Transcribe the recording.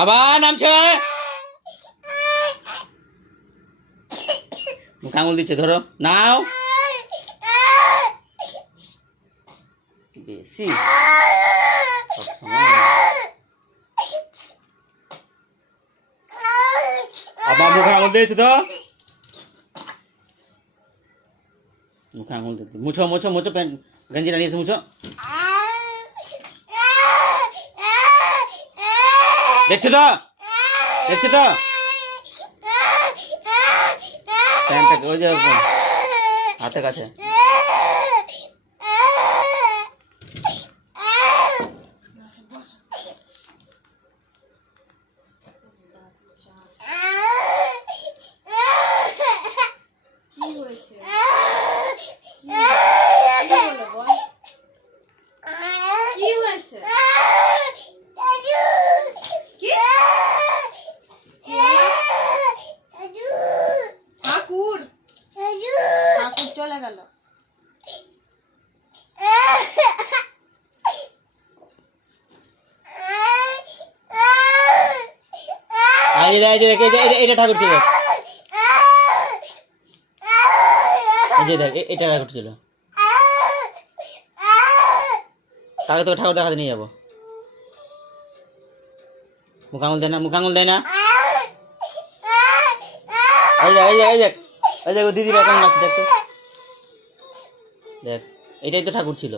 আবার নামছে, মুখে আঙুল দিচ্ছে, ধরো নাও। বেশি আবার মুখে আঙুল দিয়েছে তো, মুখে আঙুল দিতে, মুছো মুছো মুছো, গঞ্জিটা নিয়েছে, মুছো। দেখছো তো, দেখছো তো প্যান্টটাকে, ওই যে হাতের কাছে। চলে গেল। এটা ঠাকুর ছিল, এটা ঠাকুর ছিল, তাকে তো ঠাকুর দেখাতে নিয়ে যাবো। মুখ আঙুল দেয় না, মুখ আঙুল দেয় না। এই দেখ এই দেখ এই দেখ এই দেখ, দিদিরা কেমন নাচছে, দেখ তো, দেখ এটাই তো ঠাকুর ছিল।